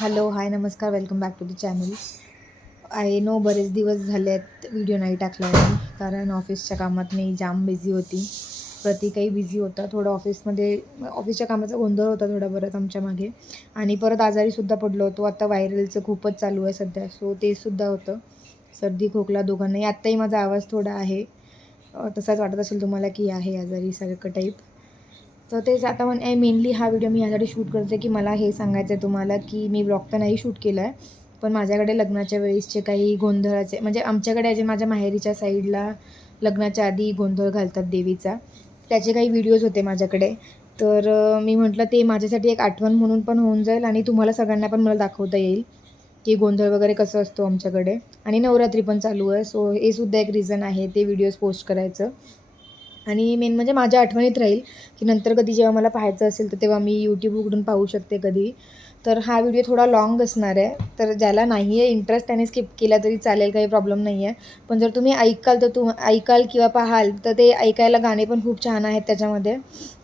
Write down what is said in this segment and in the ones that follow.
Hello hi नमस्कार welcome back to the channel I know बरेच दिवस झाले आहेत व्हिडिओ नाही टाकला मी कारण ऑफिसच्या कामात मी जाम बिझी होती. प्रतीकही बिझी होता थोडं ऑफिसमध्ये ऑफिसच्या कामाचा गोंधळ होता थोडा बरंच आमच्या मागे. आणि परत आजारीसुद्धा पडलो होतो. आता व्हायरलचं खूपच चालू आहे सध्या सो ते सुद्धा होतं. सर्दी खोकला दोघांनाही आत्ताही माझा आवाज थोडा आहे. तसाच वाटत असेल तुम्हाला की आहे आजारी सारखं टाईप तर तेच आता पण मेनली हा व्हिडिओ मी ह्यासाठी शूट करते की मला हे सांगायचं आहे तुम्हाला की मी ब्लॉग तर नाही शूट केला आहे पण माझ्याकडे लग्नाच्या वेळेसचे काही गोंधळाचे म्हणजे आमच्याकडे जे माझ्या माहेरीच्या साईडला लग्नाच्या आधी गोंधळ घालतात देवीचा त्याचे काही व्हिडिओज होते माझ्याकडे. तर मी म्हटलं ते माझ्यासाठी एक आठवण म्हणून पण होऊन जाईल आणि तुम्हाला सगळ्यांना पण मला दाखवता येईल की गोंधळ वगैरे कसं असतो आमच्याकडे. आणि नवरात्री पण चालू आहे सो हे सुद्धा एक रिझन आहे ते व्हिडिओज पोस्ट करायचं. आणि मेन म्हणजे माझ्या आठवणीत राहील की नंतर कधी जेव्हा मला पाहायचं असेल तर तेव्हा मी यूट्यूब उघडून पाहू शकते कधी. तर हा व्हिडिओ थोडा लॉंग असणार आहे. तर ज्याला नाही आहे इंटरेस्ट त्याने स्किप केला तरी चालेल काही प्रॉब्लेम नाही आहे पण जर तुम्ही ऐकाल तर तुम ऐकाल किंवा पाहाल तर ते ऐकायला गाणे पण खूप छान आहेत त्याच्यामध्ये.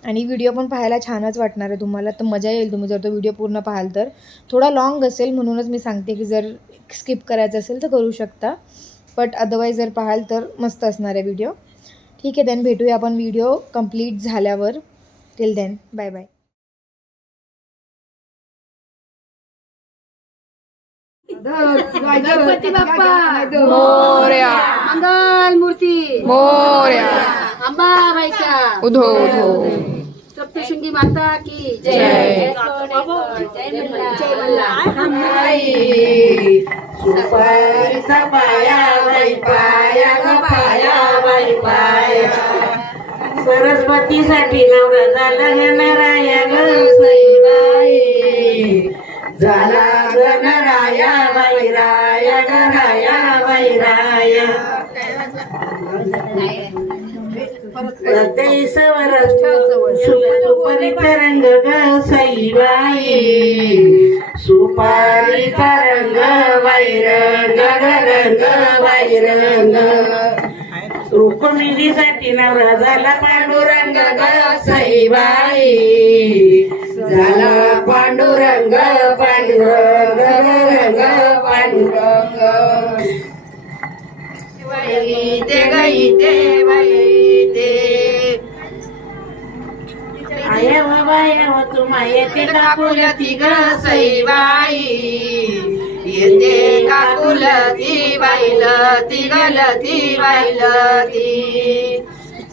आणि व्हिडिओ पण पाहायला छानच वाटणार आहे तुम्हाला. तर मजा येईल तुम्ही जर तो व्हिडिओ पूर्ण पाहाल तर. थोडा लाँग असेल म्हणूनच मी सांगते की जर स्किप करायचं असेल तर करू शकता. बट अदरवाईज जर पाहाल तर मस्त असणार आहे व्हिडिओ ठीक आहे देन भेटूया आपण व्हिडिओ कंप्लीट झाल्यावर. Till then bye bye Ganpati Bappa. Morya. Mangal Murti. Morya. अंबाबाईच्या उधो उधो सप्तशृंगी माता की जय जय. जय मल्हार. जय मल्हार. सुपारीचा पाया बाई पाया ग पाया बाई पाया सरस्वतीसाठी नवरा झाला ग नराया ग सईबाई झाला ग नराया बाई राया ग राया बाई राया तेईसवर सुपारीचा रंग ग सईबाई. सुपारीचा रंग वैरंग ग रंग वैरंग. रुक्मिणीसाठी नवरा झाला पांडुरंग ग सईबाई. झाला पांडुरंग पांडुरंग रंग पांडुरंग. ते गईते वैते बाबा तू मायेते काकुलती ग सईबाई येते काकुलती बाईलती गलती. बाईलती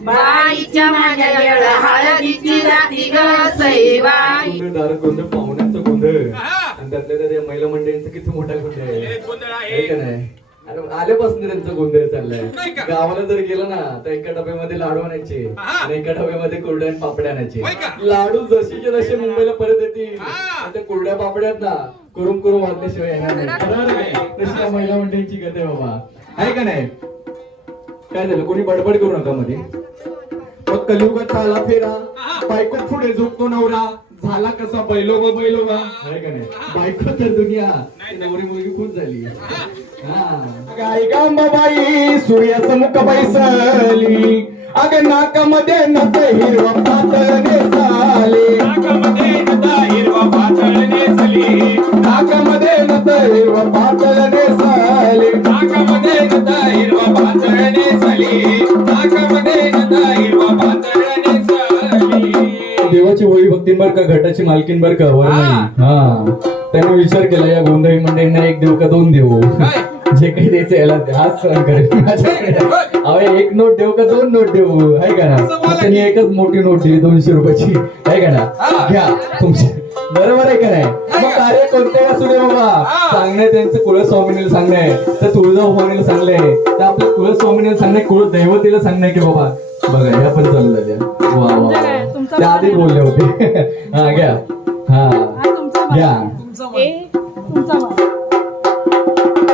बाईच्या माझ्या वेळ हळदीची राती ग सईबाई दार गोंधळ पाहुण्यांचा गोंधळ. आणि त्यातल्या त्यात या महिला मंडळींचा किती मोठा गोंधळ? आहे आहे का नाही अरे आल्यापासून त्यांचा गोंधळ चाललाय. गावाला जर गेलं ना तर एका डब्यामध्ये लाडू आणायचे आणि एका डब्यामध्ये कुरड्या आणि पापड्या आणायचे. लाडू जशीचे जसे मुंबईला परत येतील. त्या कुरड्या पापड्यात ना करून करून वाजल्याशिवाय येणार नाही. तशी त्या महिला मंडळींची गत आहे बाबा. आहे का नाही? काय झालं? कोणी बडबड करू नका मध्ये. मग कलियुगात चाला फेरा. बायको पुढे झोपतो नवरा. झाला कसा बैलोबा बैलोबा आहे का नाही? बायको तर दुनिया. नवरी मुलगी खूप झाली. हा. गाय गांबाबाई सूर्यासमुख बैसली. अग नाकामध्ये नत हिरवा पातळ नेसाली नाकामध्ये नत हिरवा पातळ नेसली नाकामध्ये नत हिरवा पातळ नेसाली नाकामध्ये नत हिरवा पातळ नेसली नाकामध्ये नत हिरवा देवाची होळी भक्तीन बर का घटाची मालकीन बर का वर नाही हा. त्याने विचार केला या गोंधळी मंडळींना एक देऊ का दोन देऊ जे काही द्यायचं याला. हाच सहन करेल. अहो एक नोट देऊ का दोन नोट देऊ आहे का ना? त्यांनी एकच मोठी नोट दिली दोनशे रुपयाची. आहे का ना? घ्या. तुमची बरोबर आहे का नाही? मग कार्य कोणते असू दे बाबा? सांगणे त्यांचं कुलस्वामिनीला सांगणे तर तुळजाभवानीला सांगणे तर आपल्या कुलस्वामिनीला सांगणे कुलदैवतीला सांगणे की बाबा बघा ह्या पण चालू झाल्या. वा वा. त्या आधी बोलले होते. हा घ्या. हा. घ्या.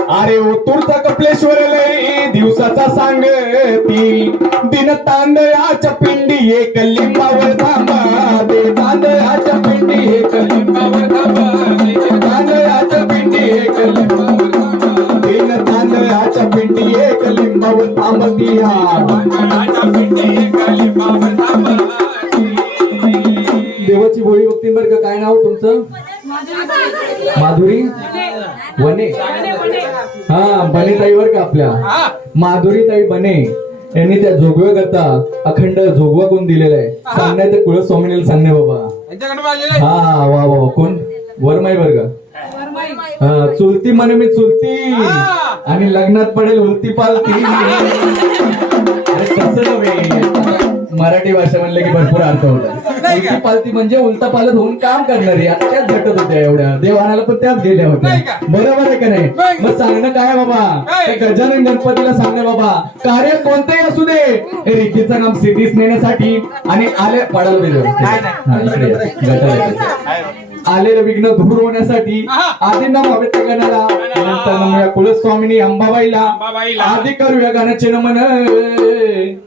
अरे ओतूरचा कपलेश्वर लई दिवसाचा सांगती. दिन तांदळाच्या पिंडी एक लिंबावर थांबा. दे तांदळाच्या पिंडी एक लिंबावर थांबा. दे तांदळाच्या पिंडी एक लिंबावर थांबा. दिन तांदळाच्या पिंडी एक लिंबावर थांबती हा. देवाची भोळी भक्ती बर का. काय नाव तुमचं? माधुरी? वने. हा बने ताईवर का आपल्या. माधुरी ताई बने. यांनी त्या जोगव्या करता अखंड जोगवा कोण दिलेला आहे? सांगण्यात ते कुळस्वामीला सांगणे बाबा. हा वा वा वा. कोण? वरमाई वर्ग हा चुलती म्हणे मी चुलती. आणि लग्नात पडेल उलती पालती कसं नव्हे? मराठी भाषा म्हणलं की भरपूर अर्थ होता उलटी पालती म्हणजे उलटा पालत होऊन काम करणारी आता त्याच झटत होत्या एवढ्या. देवानाला पण त्याच गेल्या होत्या. बरोबर आहे का नाही? मग सांगणं काय बाबा? गजानन गणपतीला सांगणे बाबा. कार्य कोणतंही असू दे. हे रिकीचं नाम सिद्धीस नेण्यासाठी आणि आले पडायला आलेलं विघ्न दूर होण्यासाठी हवे त्या गणाला नंतर कुलस्वामिनी अंबाबाईला आधी करूया गाण्याचे नमन.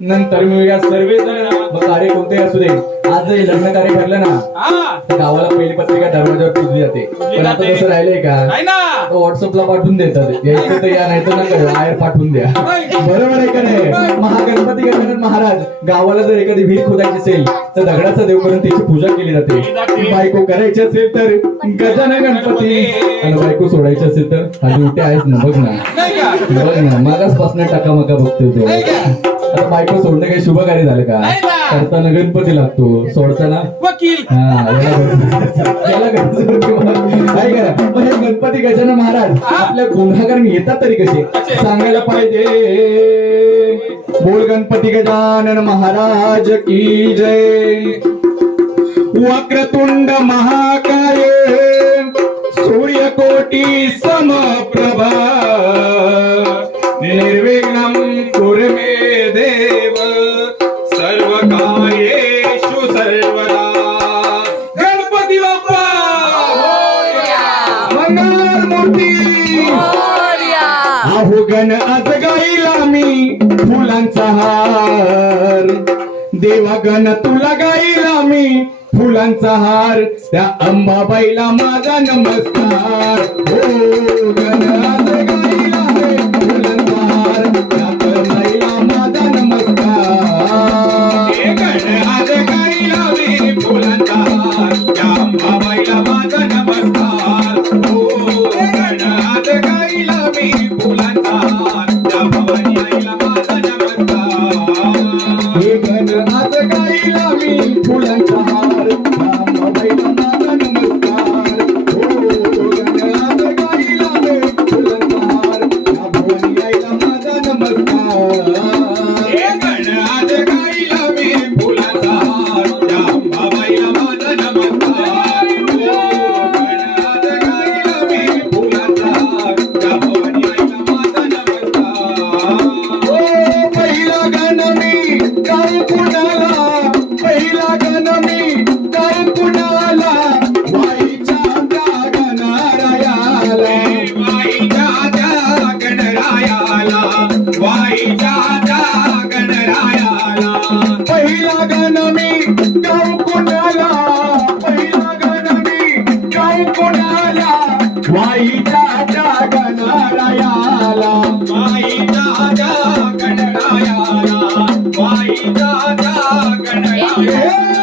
नंतर मिळूया सर्वे मग कार्य कोणते असू दे. आज जरी लग्न कार्य ठरलं ना. तर गावाला पहिली पत्रिका दरवाजावर पुजली जाते. पण आता तसं राहिलंय का? व्हॉट्सअपला पाठवून देतात. यायचं तर या नाही तर नका. बाहेर पाठवून द्या. बरोबर आहे का नाही? महागणपती गणपती महाराज गावाला जर एखादी विहीर खोदायची असेल तर दगडाचा देव करून त्याची पूजा केली जाते. बायको करायची असेल तर गजानन गणपती. आणि बायको सोडायची असेल तर हा ड्युटी आहेच ना बघ ना बघ ना मागास पासन टाका मका बघतोय तो. बायको सोडणं काही शुभ कार्य झालं का? करताना गणपती लागतो. सोडताना? वकील. हा, याला गणपती- याला गणपती. बाबा. काय करा मग हे गणपती गजानन महाराज आपल्या गुन्हागार येतात तरी कसे? सांगायला पाहिजे. बोल गणपती गजानन महाराज की जय. वक्रतुंड महाकाय. सूर्यकोटी समप्रभा. निर्विघ्नं गण तुला गाईला मी फुलांचा हार त्या अंबाबाईला माझा नमस्कार. हो गण त्या गणरायाला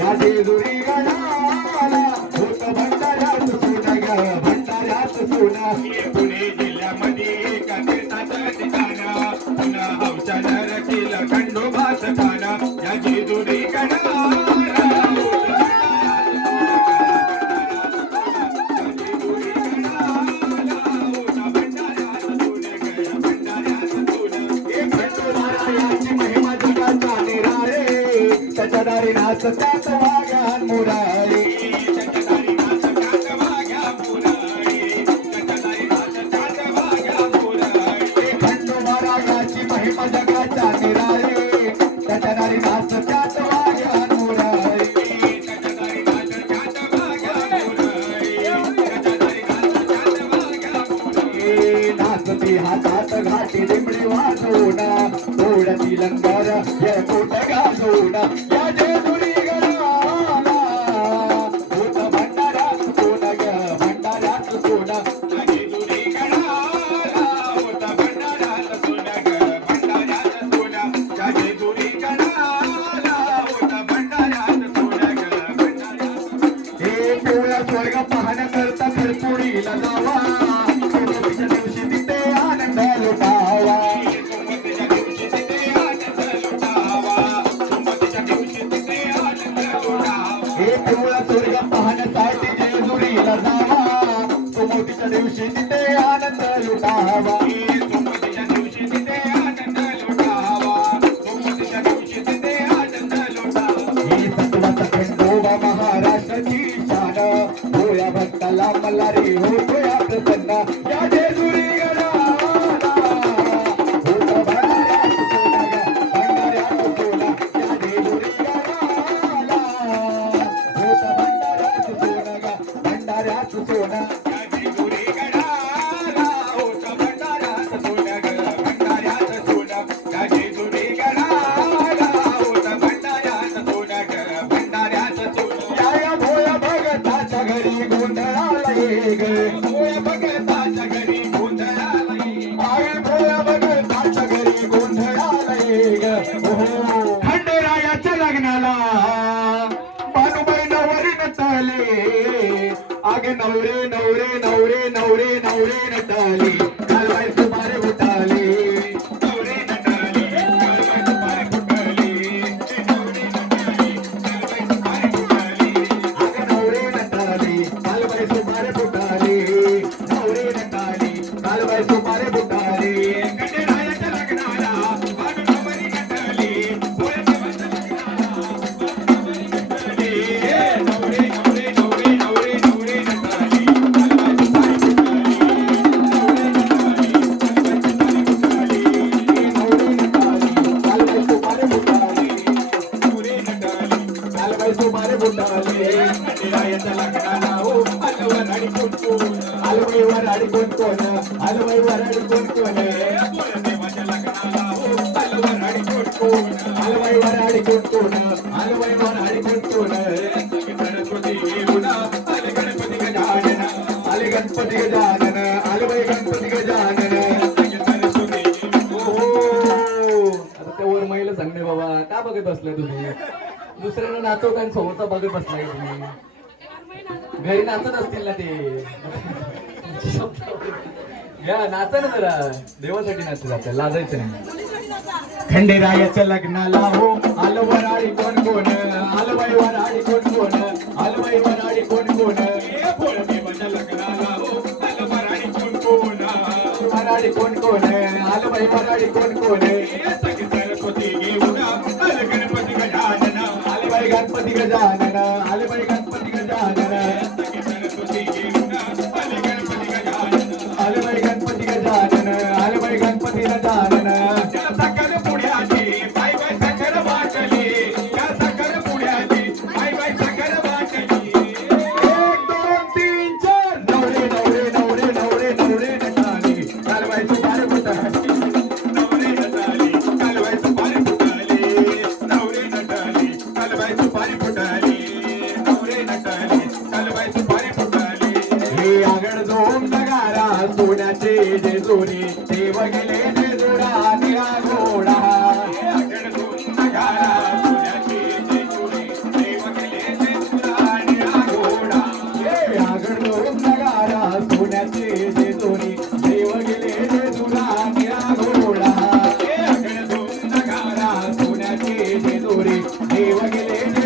ರಾಜೇಂದ್ರ सांगती हातात घाटी दिमडी वाजोडा ओढती लंगर या कोट गाजोडा या जे మల్ల మల్ల రే ఓ Paulina y Tali, कोण आलवाई मान हरिकोण कोण गणपती गुणा महिला सांगणे बाबा का बघत बसलाय तुम्ही? दुसऱ्यांना नाचव काय समोरचा बघत बसलाय तुम्ही. घरी नाचत असतील ना ते. या नाचा ना जरा. देवासाठी नाचत आपल्याला लाजायचं नाही. खंडेरायाच्या लग्नाला हो आलवर आळी कोण कोण आलवाईवर आळी कोण कोण आलवाईवर आळी कोण कोण आळी कोण कोण आलवाईवर आळी कोण कोण गणपती गजानन आलवाई गणपती गजानन आलवाई గౌరీ దేవగిలేని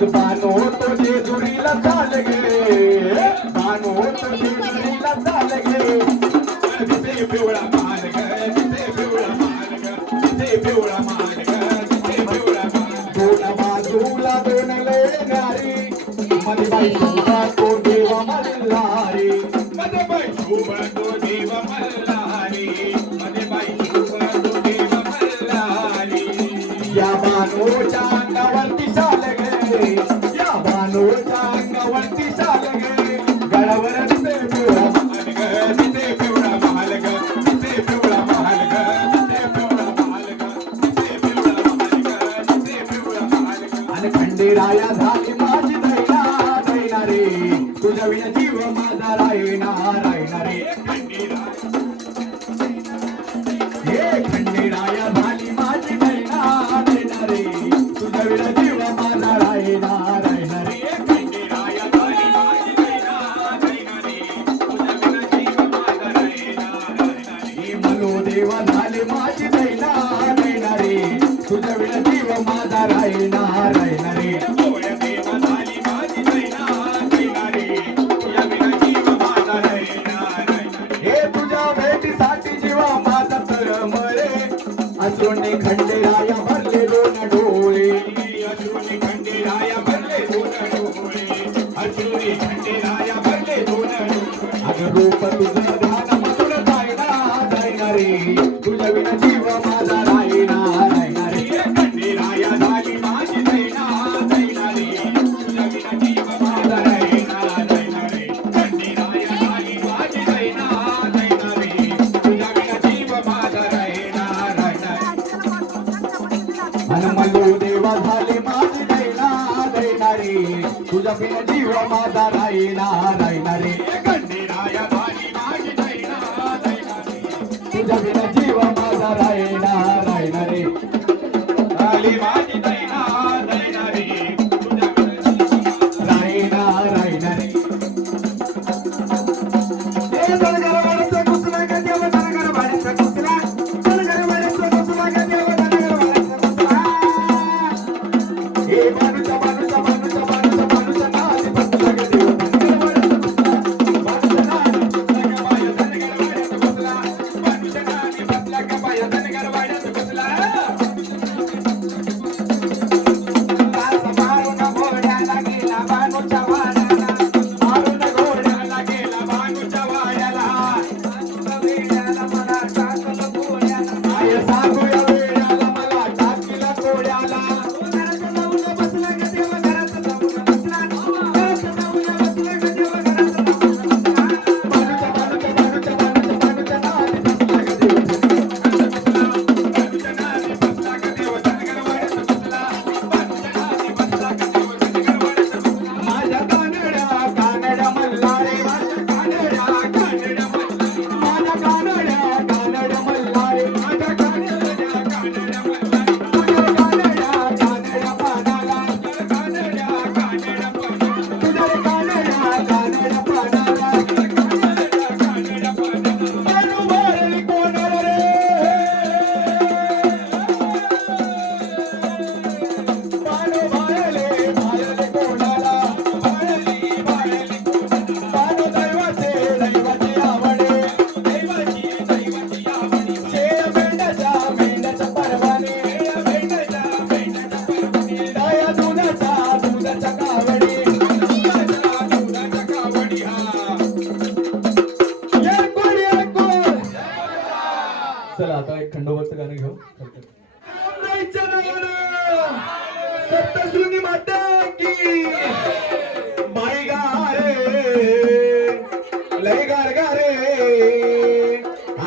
आज बानो तो जेजुरीला चाल गे. बानो तो जेजुरीला चाल गे. तिथे पिवळा मान ग पिवळा मान पिवळा मान ग तिथे पिवळा मान दोन बाजूला दोन या बानोच्या हरी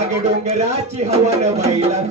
अग डोंगराची हवन बैला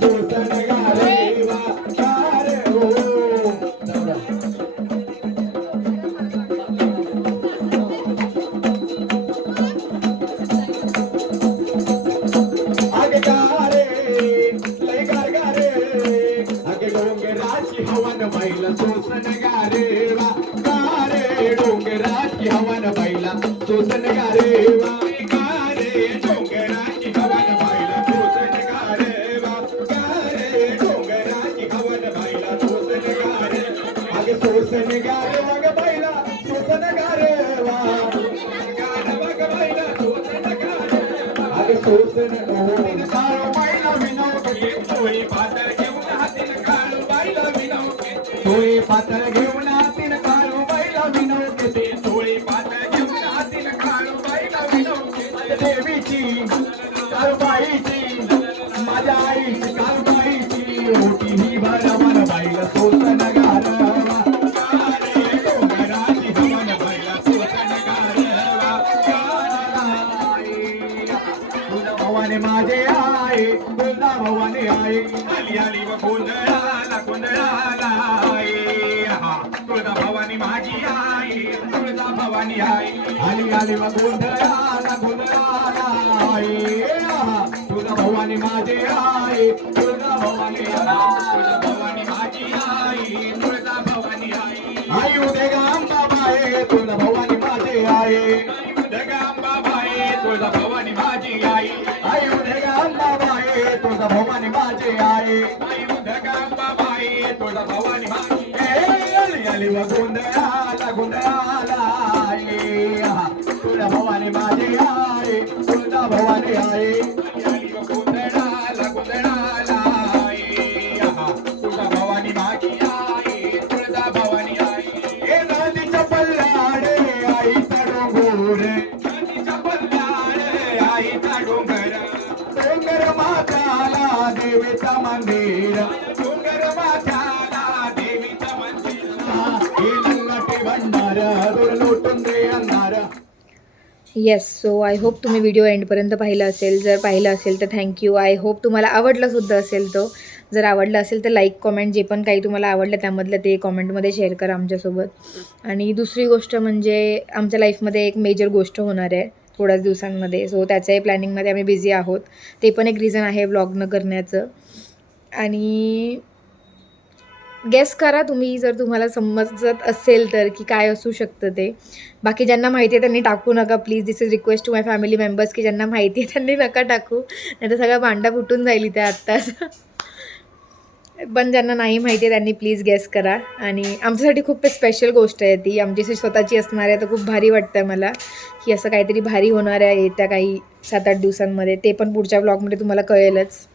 नाती कारो बैला विनोद आई आली आली व गोंधळाला गोंधळाला आई. हा, तुळजा भवानी माझी आई तुळजा भवानी आई तुळजा भवानी माझी आई तुळजा भवानी आई आई उदे गांबा बाये तुळजा भवानी माझी आई आई उदे गांबा बाये तुळजा भवानी माझी आई आई उदे गांबा बाये तुळजा भवानी माझी आई आई उदे गांबा बाये तुळजा भवानी माझी ए, आली आली व गोंधळाला गोंधळाला आई. हा, तुळजा भवानी माझी आई तुळजा भवानी आई येस सो आय होप तुम्ही व्हिडिओ एंडपर्यंत पाहिलं असेल. जर पाहिलं असेल तर थँक्यू आय होप तुम्हाला आवडलासुद्धा असेल तो. जर आवडला असेल तर लाईक कॉमेंट जे पण काही तुम्हाला आवडलं त्यामधलं ते कॉमेंटमध्ये शेअर करा आमच्यासोबत. आणि दुसरी गोष्ट म्हणजे आमच्या लाईफमध्ये एक मेजर गोष्ट होणार आहे थोड्याच दिवसांमध्ये. सो त्याच्याही प्लॅनिंगमध्ये आम्ही बिझी आहोत. ते पण एक रिझन आहे व्लॉग न करण्याचं. आणि गेस करा तुम्ही जर तुम्हाला समजत असेल तर की काय असू शकतं ते. बाकी ज्यांना माहिती आहे त्यांनी टाकू नका please this is request to my family members की ज्यांना माहिती आहे त्यांनी नका टाकू. नाही तर सगळा भांडा फुटून जाईल इथे आत्ताच. पण ज्यांना नाही माहिती आहे त्यांनी प्लीज गेस करा. आणि आमच्यासाठी खूप स्पेशल गोष्ट आहे ती. आमची स्वतःची असणार आहे तर खूप भारी वाटतं आहे मला की असं काहीतरी भारी होणार आहे येत्या काही सात आठ दिवसांमध्ये. ते पण पुढच्या ब्लॉगमध्ये तुम्हाला कळेलच.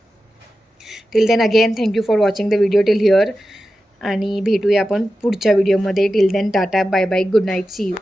Till then again thank you for watching the video till here आणि भेटूया आपण पुढच्या व्हिडिओमध्ये till then tata bye bye good night see you